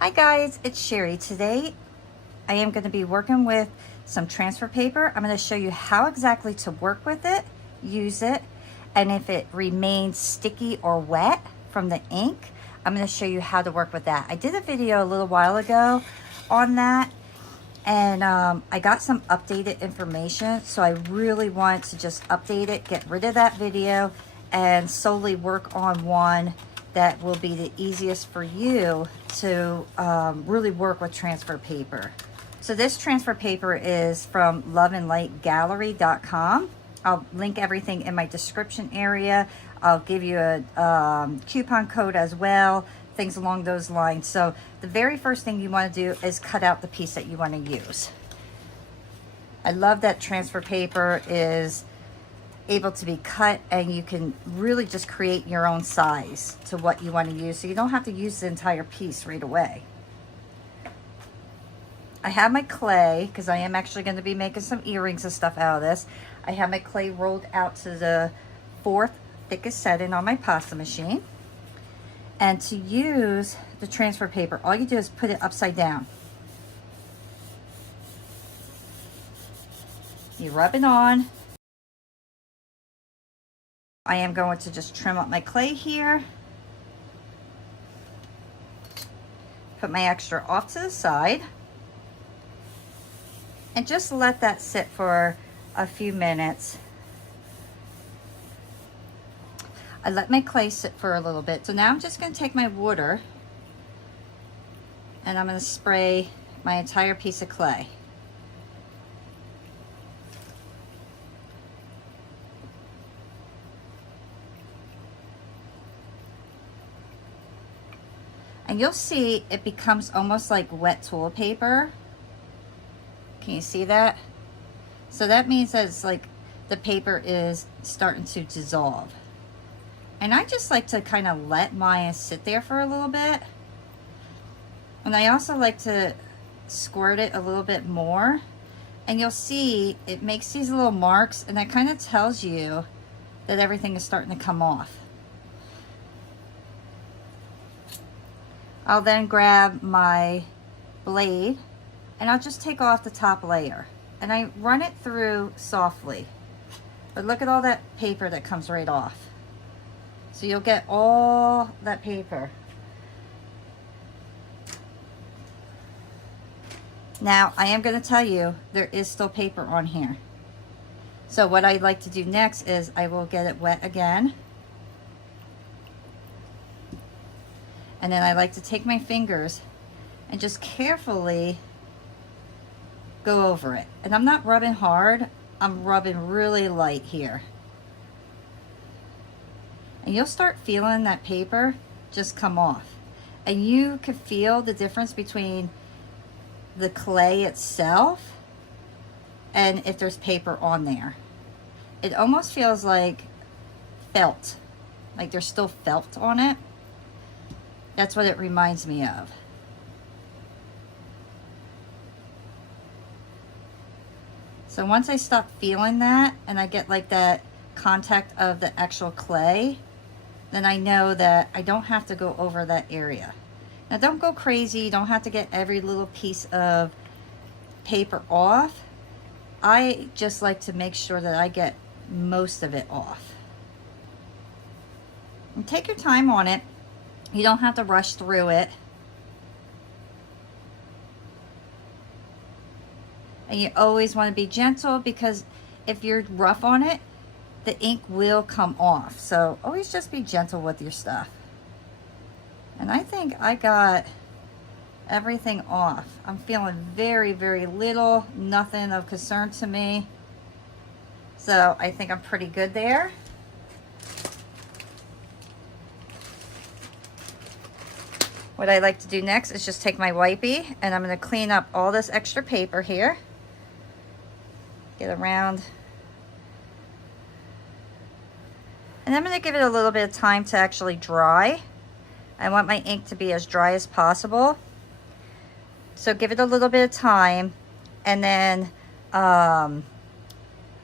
Hi guys, it's Sherry. Today I am going to be working with some transfer paper. I'm going to show you how exactly to work with it, use it, and if it remains sticky or wet from the ink, I'm going to show you how to work with that. I did a video a little while ago on that, and I got some updated information, so I really want to just update it, get rid of that video, and solely work on one that will be the easiest for you to really work with transfer paper. So this transfer paper is from loveandlightgallery.com. I'll link everything in my description area. I'll give you a coupon code as well, things along those lines. So the very first thing you want to do is cut out the piece that you want to use. I love that transfer paper is able to be cut, and you can really just create your own size to what you want to use, so you don't have to use the entire piece right away. I have my clay because I am actually going to be making some earrings and stuff out of this. I have my clay rolled out to the 4th thickest setting on my pasta machine. And to use the transfer paper, all you do is put it upside down. You rub it on. I am going to just trim up my clay here. Put my extra off to the side. And just let that sit for a few minutes. I let my clay sit for a little bit. So now I'm just going to take my water and I'm going to spray my entire piece of clay. And you'll see it becomes almost like wet toilet paper. Can you see that? So that means that it's like the paper is starting to dissolve. And I just like to kind of let mine sit there for a little bit. And I also like to squirt it a little bit more. And you'll see it makes these little marks, and that kind of tells you that everything is starting to come off. I'll then grab my blade and I'll just take off the top layer, and I run it through softly. But look at all that paper that comes right off. So you'll get all that paper. Now I am going to tell you there is still paper on here. So what I'd like to do next is I will get it wet again. And then I like to take my fingers and just carefully go over it. And I'm not rubbing hard, I'm rubbing really light here. And you'll start feeling that paper just come off. And you can feel the difference between the clay itself and if there's paper on there. It almost feels like felt, like there's still felt on it. That's what it reminds me of. So once I stop feeling that and I get like that contact of the actual clay, then I know that I don't have to go over that area. Now don't go crazy, you don't have to get every little piece of paper off. I just like to make sure that I get most of it off. And take your time on it. You don't have to rush through it. And you always want to be gentle, because if you're rough on it, the ink will come off. So always just be gentle with your stuff. And I think I got everything off. I'm feeling very, very little, nothing of concern to me. So I think I'm pretty good there. What I like to do next is just take my wipey and I'm going to clean up all this extra paper here. Get around. And I'm going to give it a little bit of time to actually dry. I want my ink to be as dry as possible. So give it a little bit of time. And then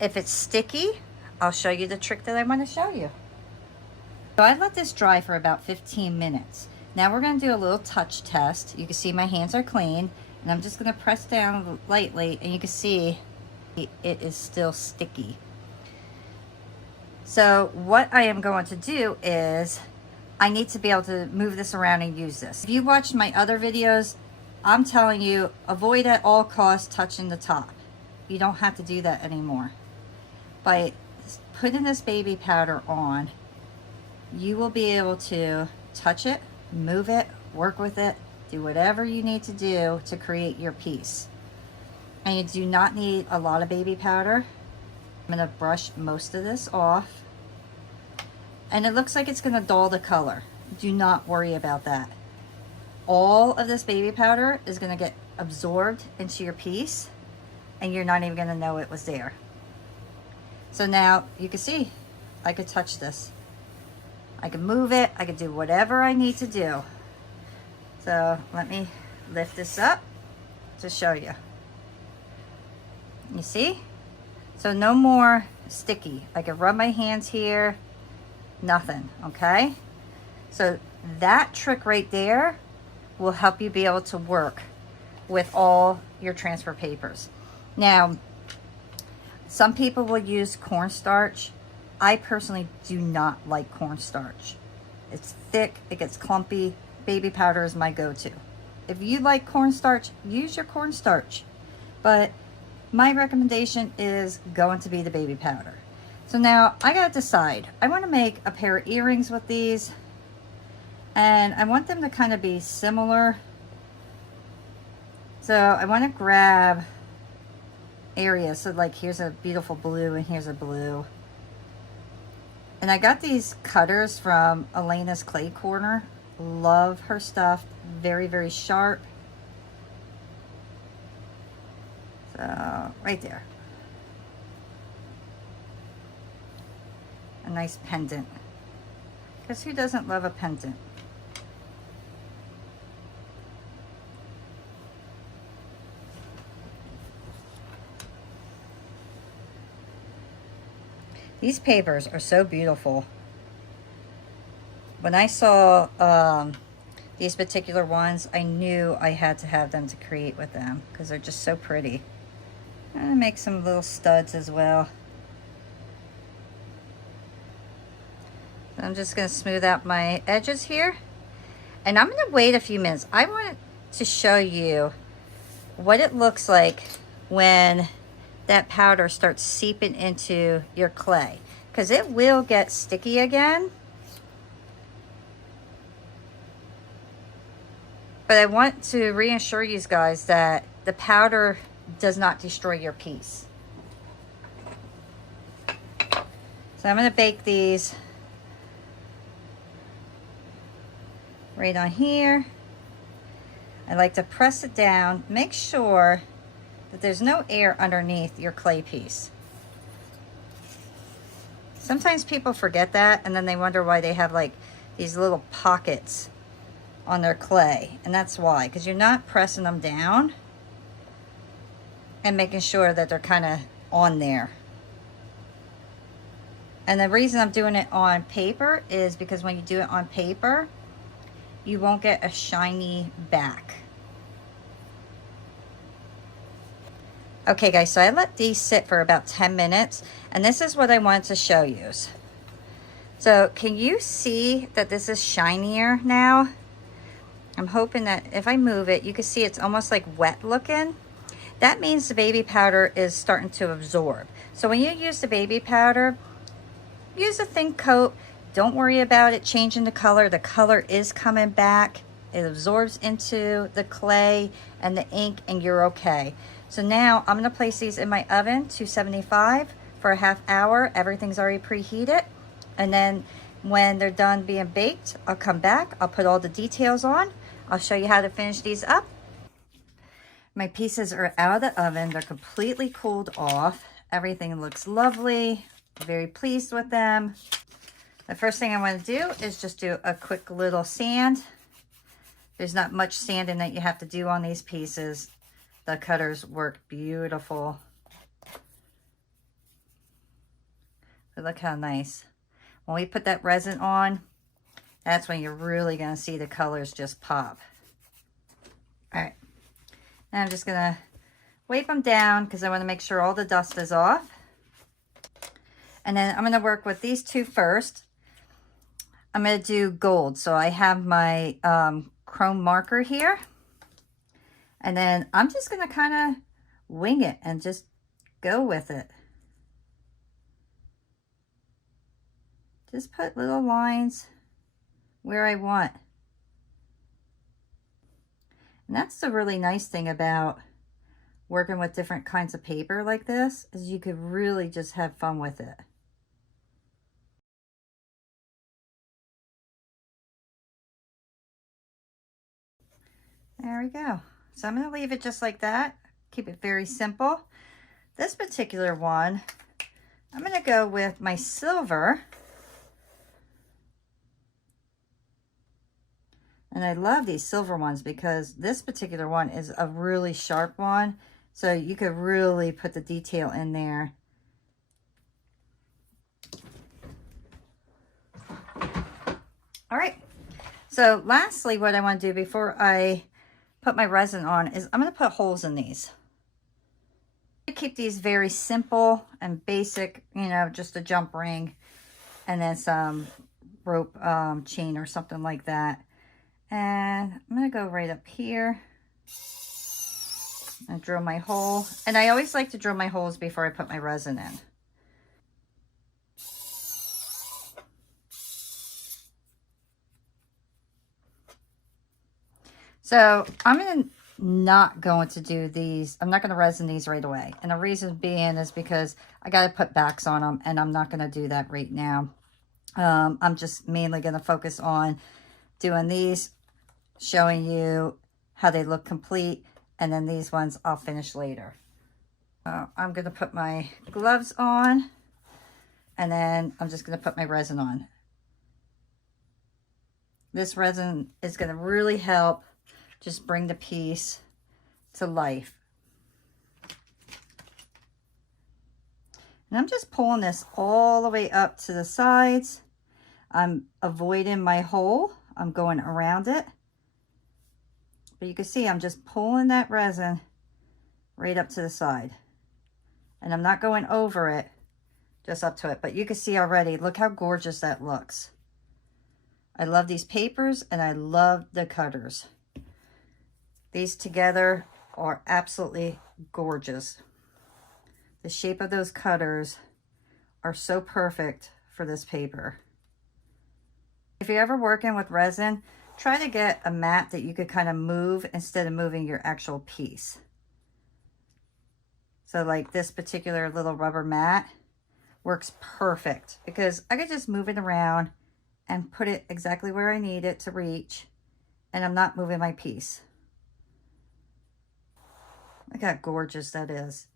if it's sticky, I'll show you the trick that I want to show you. So I let this dry for about 15 minutes. Now we're going to do a little touch test. You can see my hands are clean, and I'm just going to press down lightly, and you can see it is still sticky. So what I am going to do is I need to be able to move this around and use this. If you watched my other videos, I'm telling you, avoid at all costs touching the top. You don't have to do that anymore. By putting this baby powder on, you will be able to touch it, move it, work with it, do whatever you need to do to create your piece. And you do not need a lot of baby powder. I'm going to brush most of this off. And it looks like it's going to dull the color. Do not worry about that. All of this baby powder is going to get absorbed into your piece, and you're not even going to know it was there. So now you can see I could touch this. I can move it. I can do whatever I need to do. So let me lift this up to show you. You see? So no more sticky. I can rub my hands here. Nothing. Okay? So that trick right there will help you be able to work with all your transfer papers. Now, some people will use cornstarch. I personally do not like cornstarch. It's thick, it gets clumpy. Baby powder is my go-to. If you like cornstarch, use your cornstarch. But my recommendation is going to be the baby powder. So now I gotta decide. I want to make a pair of earrings with these, and I want them to kind of be similar. So I want to grab areas. So like here's a beautiful blue and here's a blue. And I got these cutters from Elena's Clay Corner. Love her stuff. Very, very sharp. So right there. A nice pendant. Because who doesn't love a pendant? These papers are so beautiful. When I saw these particular ones, I knew I had to have them to create with them because they're just so pretty. I'm going to make some little studs as well. So I'm just going to smooth out my edges here. And I'm going to wait a few minutes. I want to show you what it looks like when that powder starts seeping into your clay, because it will get sticky again. But I want to reassure you guys that the powder does not destroy your piece. So I'm going to bake these right on here. I like to press it down. Make sure that there's no air underneath your clay piece. Sometimes people forget that, and then they wonder why they have like these little pockets on their clay. And that's why, because you're not pressing them down and making sure that they're kind of on there. And the reason I'm doing it on paper is because when you do it on paper, you won't get a shiny back. Okay guys, so I let these sit for about 10 minutes, and this is what I wanted to show you. So can you see that this is shinier now? I'm hoping that if I move it, you can see it's almost like wet looking. That means the baby powder is starting to absorb. So when you use the baby powder, use a thin coat. Don't worry about it changing the color. The color is coming back. It absorbs into the clay and the ink, and you're okay. So now I'm going to place these in my oven, 275 for a half hour. Everything's already preheated. And then when they're done being baked, I'll come back. I'll put all the details on. I'll show you how to finish these up. My pieces are out of the oven. They're completely cooled off. Everything looks lovely. Very pleased with them. The first thing I want to do is just do a quick little sand. There's not much sanding that you have to do on these pieces. The cutters work beautiful. But look how nice. When we put that resin on, That's when you're really going to see the colors just pop. All right. Now I'm just going to wipe them down because I want to make sure all the dust is off. And then I'm going to work with these two first. I'm going to do gold. So I have my chrome marker here. And then I'm just going to kind of wing it and just go with it. Just put little lines where I want. And that's the really nice thing about working with different kinds of paper like this, is you could really just have fun with it. There we go. So I'm going to leave it just like that. Keep it very simple. This particular one, I'm going to go with my silver. And I love these silver ones because this particular one is a really sharp one. So you could really put the detail in there. All right. So lastly, what I want to do before I put my resin on is I'm going to put holes in these. I keep these very simple and basic, you know, just a jump ring and then some rope chain or something like that. And I'm going to go right up here and drill my hole. And I always like to drill my holes before I put my resin in. So I'm not going to do these. I'm not going to resin these right away. And the reason being is because I got to put backs on them and I'm not going to do that right now. I'm just mainly going to focus on doing these, showing you how they look complete, and then these ones I'll finish later. I'm going to put my gloves on, and then I'm just going to put my resin on. This resin is going to really help just bring the piece to life. And I'm just pulling this all the way up to the sides. I'm avoiding my hole. I'm going around it. But you can see I'm just pulling that resin right up to the side. And I'm not going over it, just up to it. But you can see already, look how gorgeous that looks. I love these papers and I love the cutters. These together are absolutely gorgeous. The shape of those cutters are so perfect for this paper. If you're ever working with resin, try to get a mat that you could kind of move instead of moving your actual piece. So like this particular little rubber mat works perfect because I could just move it around and put it exactly where I need it to reach, and I'm not moving my piece. Look how gorgeous that is.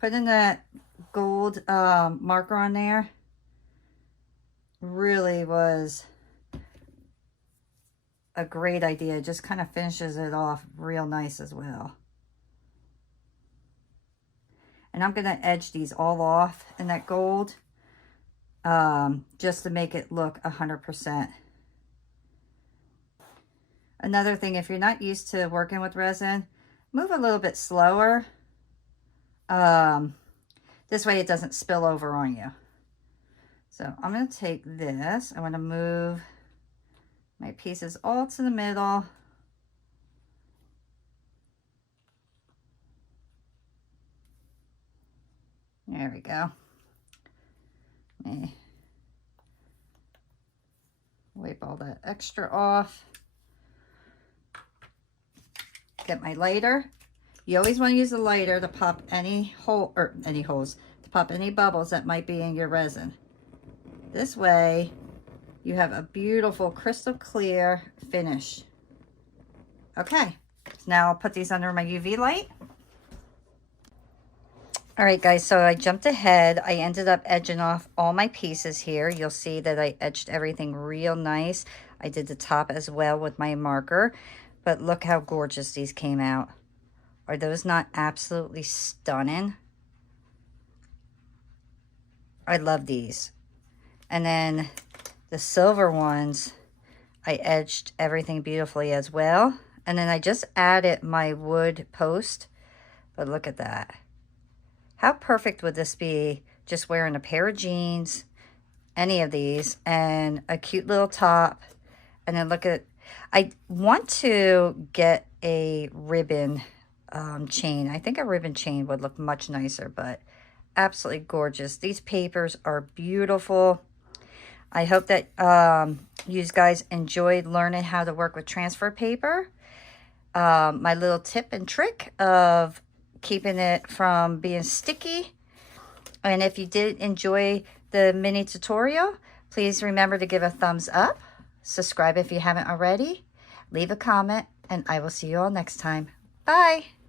Putting that gold marker on there really was a great idea. It just kind of finishes it off real nice as well. And I'm going to edge these all off in that gold just to make it look 100%. Another thing, if you're not used to working with resin, move a little bit slower. This way it doesn't spill over on you. So I'm going to take this. I want to move my pieces all to the middle. There we go. Let me wipe all that extra off. Get my lighter. You always want to use a lighter to pop any hole or any holes, to pop any bubbles that might be in your resin. This way you have a beautiful crystal clear finish. Okay, so now I'll put these under my UV light. All right, guys, so I jumped ahead. I ended up edging off all my pieces here. You'll see that I edged everything real nice. I did the top as well with my marker, but look how gorgeous these came out. Are those not absolutely stunning? I love these. And then the silver ones I edged everything beautifully as well. And then I just added my wood post. But look at that. How perfect would this be just wearing a pair of jeans, any of these, and a cute little top. And then look at, I want to get a ribbon chain. I think a ribbon chain would look much nicer, but absolutely gorgeous. These papers are beautiful. I hope that you guys enjoyed learning how to work with transfer paper. My little tip and trick of keeping it from being sticky. And if you did enjoy the mini tutorial, please remember to give a thumbs up, subscribe if you haven't already, leave a comment, and I will see you all next time. Bye.